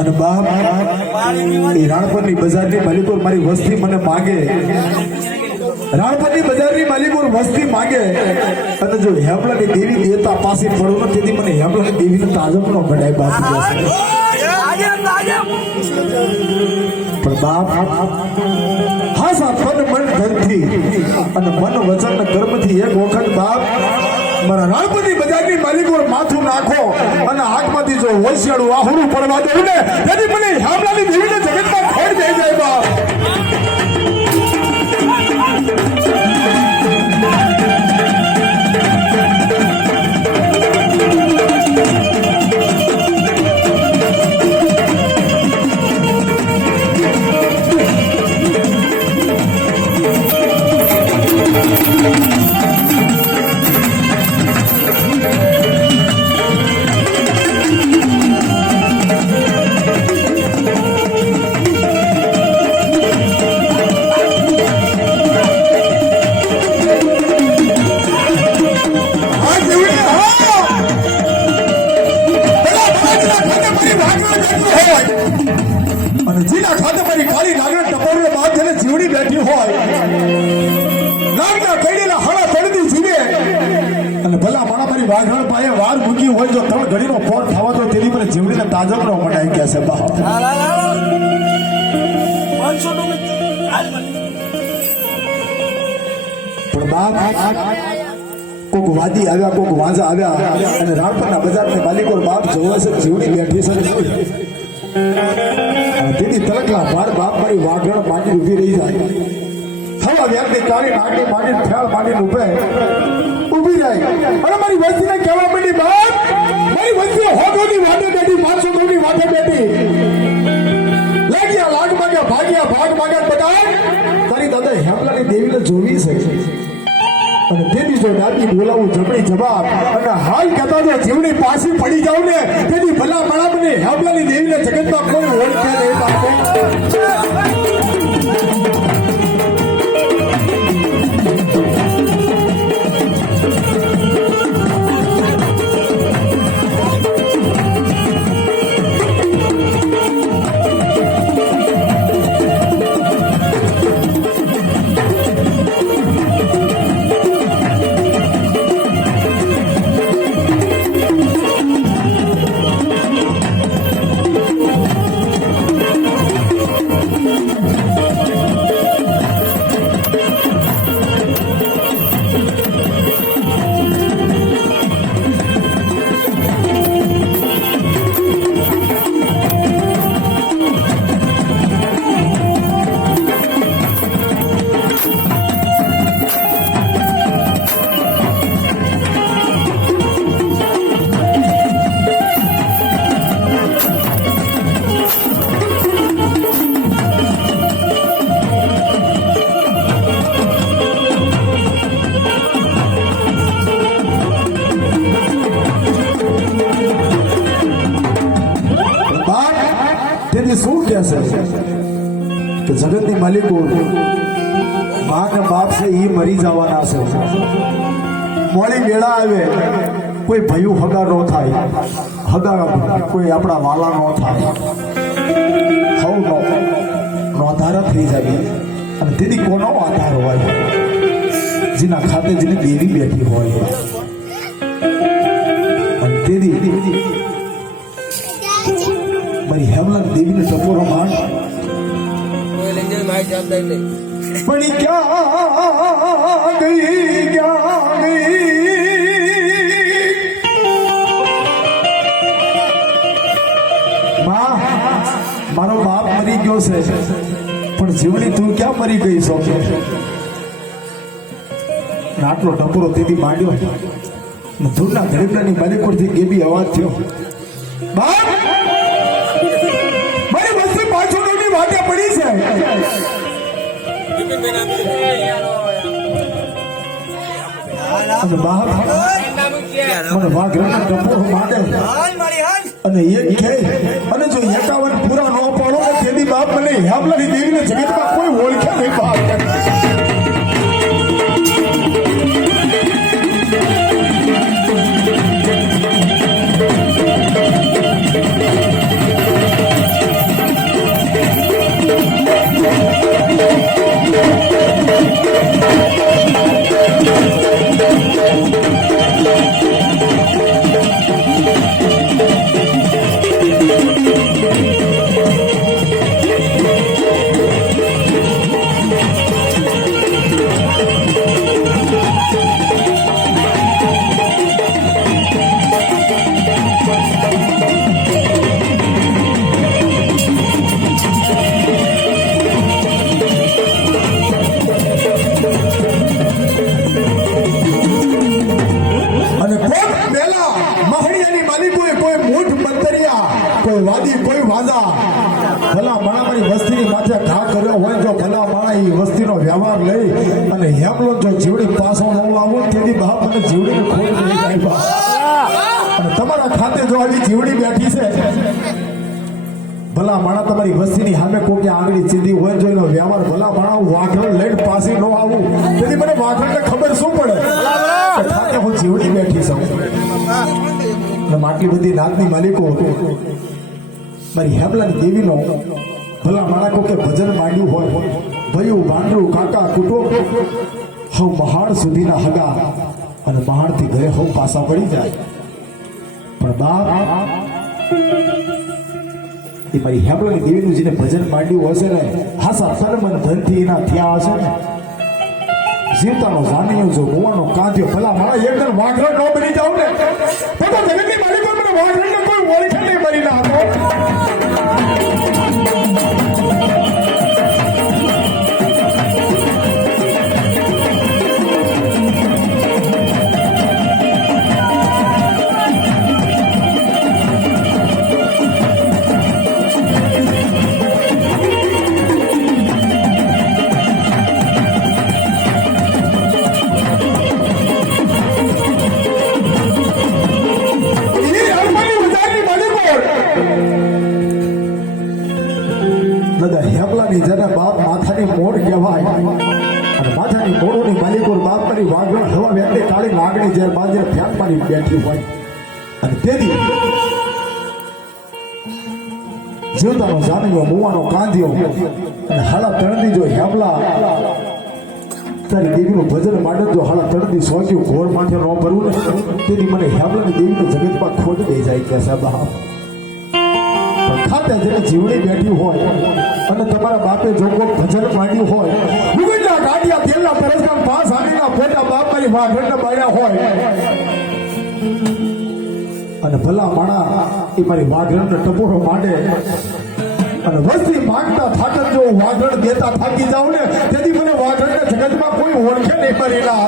અને બાપ એ રાણપરની બજારની માલિકોર મારી વસ્તી મને માગે, રાણપરની બજારની માલિકોર વસ્તી માગે, અને જો હેમલાની દેવી દેવતા પાસે પડવું તેથી મને હેમલાની દેવીને તાજમનો ઘડાય બાપ. પણ બાપ હા સાપન મન ધનથી અને મન વચન કર્મથી એક વખત બાપ મારા રાણપરની બજારની માલિકો માથું નાખો અને હાથમાંથી જો હોશિયાળું આહુડું પડવા દેવું ને તેથી મને હેમલાની દેવીને જગતમાં ખોડ જઈ જાય બાપ. અને જીના ખાતે મારી કાળી નાગર ટપોરીને બાદ જેને જીવડી બેઠી હોય, નાગના કઈડીના હળા તળદી જીવે અને ભલા માણા મારી વાઘણ પાયે વાર મૂકી હોય જો ત્રણ ઘડીનો ફોન થવા તો તેની મને જીવડીને તાજમનો મનાઈ ગયા છે બા. પણ બાપ કોક વાદી આવ્યા, કોક વાંજા આવ્યા અને રાણપરના બજારની માલિકો બાપ જોવે છે જીવડી બેઠી છે. દીદી તલકલા બાર બાપ મારી વાઘણ માંડી ઉભી રહી જાય, થવા વ્યક્તિ કાળી નાગની માંડી ખ્યાલ માંડી ઉભી જાય અને મારી વસ્તીને કહેવા માંડી બાપ મારી વસ્તી હોગોની વાટે બેઠી, 500 ની વાટે બેઠી, લાગ્યા લાગ માંગ્યા ભાગ્યા ભાગ માંગ્યા બધા તારી દાદા હેમલાની દેવીને જોવી છે. અને તેથી જો દાદી બોલાવું જબડી જવાબ અને હાલ કહેતા જો જીવડી પાછી પડી જાવ ને તેથી ભલા માણા મને હેમલાની દેવીને જગતમાં કોઈ ઓળખે નહીં બાપે. શું કહે છે કે જગતની માલિકો મા ને બાપ છે એ મરી જવાના છે, મોડી વેળા આવે કોઈ ભયું હગા નો થાય, હગા કોઈ આપણા વાલા નો થાય, હવ નો આધાર થઈ જાય. અને તેથી કોનો આધાર હોય જેના ખાતે જેની દેવી બેઠી હોય. અને તેથી મારી હેમલા દેવીને ટપોરો માર પણ ક્યાં ગઈ મારો બાપ મરી ગયો છે પણ જીવની તું ક્યાં મરી ગઈ છો? આટલો ટપુરો તેથી માંડ્યો ને ધૂળના ધડકડાની માલિકોથી ગેબી અવાજ થયો, બાપ મારી વસ્તી પાછળની વાટે પડી છે. અને બહાર મને વાઘરાના ટપુરો માંડે અને એક કહે અને જો 51 પૂરા ન પાડો ને તેથી બાપ મને હેમલાની દેવીને જગતમાં કોઈ ઓળખે નહીં બાપ. વાદી કોઈ વાદા ભલા માણાની વસ્તીની માથે ઘા કર્યો હોય જો ભલા માણા એ વસ્તીનો વ્યવહાર લઈ અને હેમલો જો જીવડી પાસો ન લાવો તેથી બાપ અને જીવડીને ખોટ નહીં જાય બાપ. અને તમારા ખાતે જો આવી જીવડી બેઠી છે ભલા માણા તમારી વસ્તીની સામે કોઈ આંગળી સીધી હોય જો એનો વ્યવહાર ભલા માણા વાઘરણ લઈને પાછી ન આવું તેથી મને વાઘરણને ખબર શું પડે ખાતે હું જીવડી બેઠી છું. આટલી બધી નાતની માલિકો મારી હેમલાની દેવીનો ભલા માણકો કે ભજન માંડ્યું હોય ભયું ભાંડરું કાકા કુટુંબ હવ મહાણ સુધીના હગા અને મહાણથી ઘરે હવ પાસા પડી જાય પણ બાપ એ મારી હેમલાની દેવીનું જેને ભજન માંડ્યું હશે ને હાસા તનમન ધનથી એના થયા હશે ને જીવતાનો જાણ્યો જો મોવાનો કાંધ્યો ભલા મારા એકદમ વાઘરણ ન બની જાવ ને તો જગતની માલિકો મને વાઘરણને કોઈ ઓળખે નહીં મરી ના હતો. બાપ માથાની મોડ કહેવાય અને માથાની મોડોની માલિકો બાપ મારી વાઘરણ હવા વ્યક્તિ કાળી લાગણી જ્યારે બાજે ફ્યાન મારી બેઠી હોય અને તેથી જીવતાનો જાણ્યો મુવાનો કાંધ્યો અને હાલા તણદી જો હેમલા તારી દેવીનું ભજન માંડે જો હાલા તણદી સોચ્યું ઘોર માથે ન ભરવું ને તેથી મને હેમલાની દેવીનું જગતમાં ખોટ દઈ જાય કે સાહેબ ખાતે જેને જીવડી બેઠી હોય અને તમારા બાપે જો કોઈ ભજન માંડ્યું હોય ડુંગળીના ગાડિયા તેલના પરસમાં પાસ આવીના ફોટા બાપ મારી વાઘરને બાળ્યા હોય અને ભલા માણા એ મારી વાઘરણને ટપોરો માંડે અને વસ્તી માંગતા થાકત જો વાઘરણ દેતા થાકી જાવ ને તેથી મને વાઘરણને જગતમાં કોઈ ઓળખે નહીં કરેલા.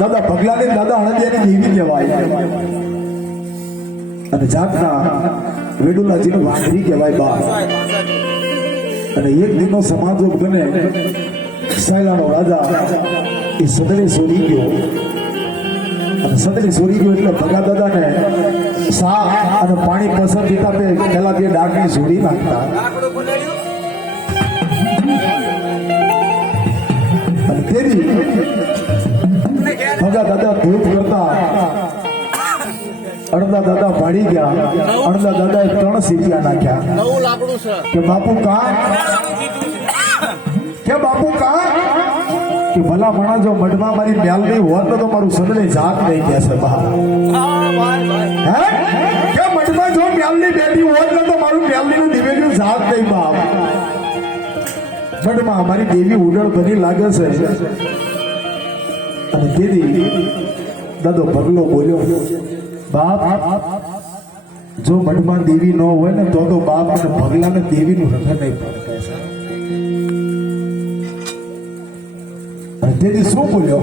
દાદા પગલાની દાદા હળદિયાની દેવી કહેવાય અને જાતના વેડુલાજીનું વાંદરી કહેવાય બા. અને એક દિનનો સમાજોગ બને સાયલાનો રાજા એ સદરે સોરી ગયો અને સદરે સોરી ગયો એટલે ભગા દાદાને સા અને પાણી પસંદ દીધા પેલા બે ડાકની જોડી નાખતા અને તેરી ભગા દાદા ધૂપ કરતા અડધા દાદા ભાડી ગયા, અડધા દાદા 3 સીપિયા નાખ્યા કે બાપુ કા ભલા મણા જો મઢમાં મારી મ્યાલની હોત ને તો મારું સદને જાત નહીં કહેશે બા હે કે મઢમાં જો મ્યાલની બેટી હોત ને તો મારું મ્યાલની દિવેલીનું જાત નહીં બાપ મઢમાં અમારી દેવી ઉડળ બની લાગે છે અને તેથી દાદો પગલો બોલ્યો બાપ જો મઢમાં દેવી ન હોય ને તો બાપ અને ભગલાને દેવીનું રખે નહીં પડે અને તેથી શું બોલ્યો